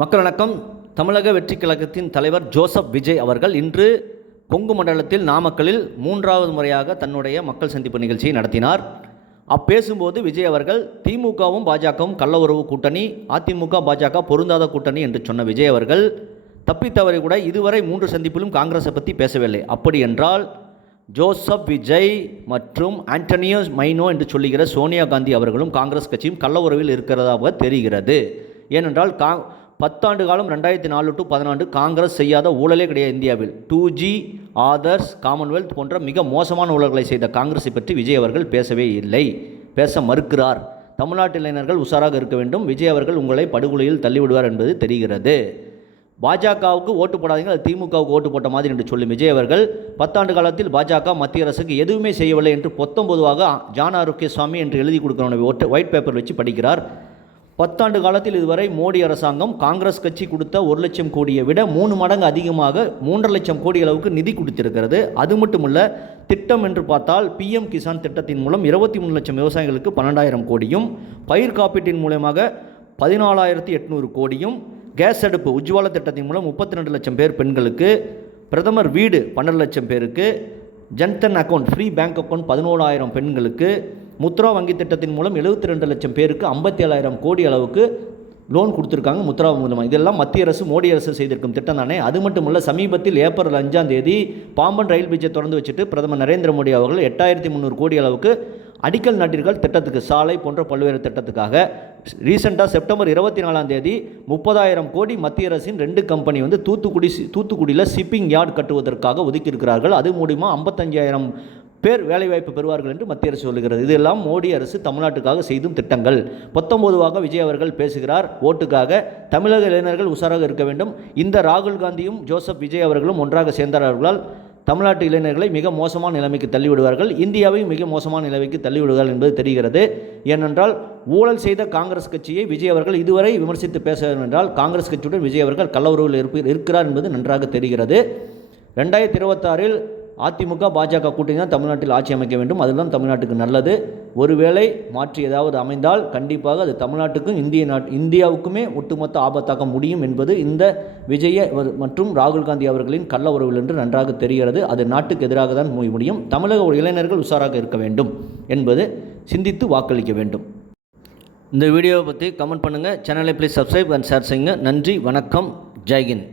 மக்கள் வணக்கம். தமிழக வெற்றி கழகத்தின் தலைவர் ஜோசப் விஜய் அவர்கள் இன்று கொங்கு மண்டலத்தில் நாமக்கலில் மூன்றாவது முறையாக தன்னுடைய மக்கள் சந்திப்பு நிகழ்ச்சியை நடத்தினார். அப்பேசும்போது விஜய் அவர்கள் திமுகவும் பாஜகவும் கள்ள உறவு கூட்டணி அதிமுக பாஜக பொருந்தாத கூட்டணி என்று சொன்ன விஜய் அவர்கள் தப்பித்தவரை கூட இதுவரை மூன்று சந்திப்பிலும் காங்கிரஸை பற்றி பேசவில்லை. அப்படி என்றால் ஜோசப் விஜய் மற்றும் ஆண்டனியோ மைனோ என்று சொல்லுகிற சோனியா காந்தி அவர்களும் காங்கிரஸ் கட்சியும் கள்ள உறவில் இருக்கிறதாக தெரிகிறது. ஏனென்றால் கா பத்தாண்டு காலம் ரெண்டாயிரத்தி நாலு டு பதினாண்டு காங்கிரஸ் செய்யாத ஊழலே கிடையாது இந்தியாவில். டூ ஜி ஆதர்ஸ் காமன்வெல்த் போன்ற மிக மோசமான ஊழல்களை செய்த காங்கிரஸை பற்றி விஜய் அவர்கள் பேசவே இல்லை. பேச மறுக்கிறார். தமிழ்நாட்டு இளைஞர்கள் உஷாராக இருக்க வேண்டும். விஜய் அவர்கள் உங்களை படுகொலையில் தள்ளிவிடுவார் என்பது தெரிகிறது. பாஜகவுக்கு ஓட்டு போடாதீங்க அது திமுகவுக்கு ஓட்டு போட்ட மாதிரி என்று சொல்லும் விஜய் அவர்கள் பத்தாண்டு காலத்தில் பாஜக மத்திய அரசுக்கு எதுவுமே செய்யவில்லை என்று பொத்தொன்பதுவாக ஜான் ஆரோக்கியசாமி என்று எழுதி கொடுக்கிறவனை ஒயிட் பேப்பர் வச்சு படிக்கிறார். பத்தாண்டு காலத்தில் இதுவரை மோடி அரசாங்கம் காங்கிரஸ் கட்சி கொடுத்த ஒரு லட்சம் கோடியை விட மூணு மடங்கு அதிகமாக மூன்றரை லட்சம் கோடி அளவுக்கு நிதி கொடுத்திருக்கிறது. அது மட்டுமல்ல திட்டம் என்று பார்த்தால் பிஎம் கிசான் திட்டத்தின் மூலம் இருபத்தி மூணு லட்சம் விவசாயிகளுக்கு பன்னெண்டாயிரம் கோடியும் பயிர் காப்பீட்டின் மூலமாக பதினாலாயிரத்தி எட்நூறு கோடியும் கேஸ் அடுப்பு உஜ்வாலா திட்டத்தின் மூலம் முப்பத்தி ரெண்டு லட்சம் பேர் பெண்களுக்கு பிரதமர் வீடு பன்னெண்டு லட்சம் பேருக்கு Jandhan account free bank account பதினோராயிரம் பெண்களுக்கு முத்ரா வங்கி திட்டத்தின் மூலம் எழுபத்தி ரெண்டு லட்சம் பேருக்கு ஐம்பத்தி ஏழாயிரம் கோடி அளவுக்கு லோன் கொடுத்துருக்காங்க முத்ரா மூலமாக இதெல்லாம் மத்திய அரசு மோடி அரசு செய்திருக்கும் திட்டம் தானே. அது மட்டும் இல்லை சமீபத்தில் ஏப்ரல் அஞ்சாம் தேதி பாம்பன் ரயில் பிரிட்ஜை திறந்து வச்சுட்டு பிரதமர் நரேந்திர மோடி அவர்கள் எட்டாயிரத்தி முந்நூறு கோடி அளவுக்கு அடிக்கல் நாட்டிர்கள் திட்டத்துக்கு சாலை போன்ற பல்வேறு திட்டத்துக்காக. ரீசெண்டாக செப்டம்பர் இருபத்தி நாலாம் தேதி முப்பதாயிரம் கோடி மத்திய அரசின் ரெண்டு கம்பெனி வந்து தூத்துக்குடி தூத்துக்குடியில் ஷிப்பிங் யார்டு கட்டுவதற்காக ஒதுக்கியிருக்கிறார்கள். அது மூலிமா ஐம்பத்தஞ்சாயிரம் பேர் வேலைவாய்ப்பு பெறுவார்கள் என்று மத்திய அரசு சொல்லுகிறது. இதெல்லாம் மோடி அரசு தமிழ்நாட்டுக்காக செய்தும் திட்டங்கள். பத்தொன்பதுவாக விஜய் அவர்கள் பேசுகிறார். ஓட்டுக்காக தமிழக இளைஞர்கள் உஷாராக இருக்க வேண்டும். இந்த ராகுல் காந்தியும் ஜோசப் விஜய் அவர்களும் ஒன்றாக சேர்ந்தார்களால் தமிழ்நாட்டு இளைஞர்களை மிக மோசமான நிலைமைக்கு தள்ளிவிடுவார்கள். இந்தியாவையும் மிக மோசமான நிலைமைக்கு தள்ளிவிடுவார்கள் என்பது தெரிகிறது. ஏனென்றால் ஊழல் செய்த காங்கிரஸ் கட்சியை விஜய் அவர்கள் இதுவரை விமர்சித்து பேச வேண்டும் என்றால் காங்கிரஸ் கட்சியுடன் விஜய் அவர்கள் கள்ளவுறவில் இருப்ப இருக்கிறார் என்பது நன்றாக தெரிகிறது. ரெண்டாயிரத்தி இருபத்தாறில் அதிமுக பாஜக கூட்டணி தான் தமிழ்நாட்டில் ஆட்சி அமைக்க வேண்டும். அதுதான் தமிழ்நாட்டுக்கு நல்லது. ஒருவேளை மாற்றி ஏதாவது அமைந்தால் கண்டிப்பாக அது தமிழ்நாட்டுக்கும் இந்திய நாட் இந்தியாவுக்குமே ஒட்டுமொத்த ஆபத்தாக்க முடியும் என்பது இந்த விஜய மற்றும் ராகுல் காந்தி அவர்களின் கள்ள உறவில் என்று நன்றாக தெரிகிறது. அது நாட்டுக்கு எதிராக தான் முடியும். தமிழக இளைஞர்கள் உஷாராக இருக்க வேண்டும் என்பது சிந்தித்து வாக்களிக்க வேண்டும். இந்த வீடியோவை பற்றி கமெண்ட் பண்ணுங்கள் சேனலை ப்ளீஸ் சப்ஸ்கிரைப் அண்ட் ஷேர் செய்யுங்க. நன்றி வணக்கம். ஜெய்ஹிந்த்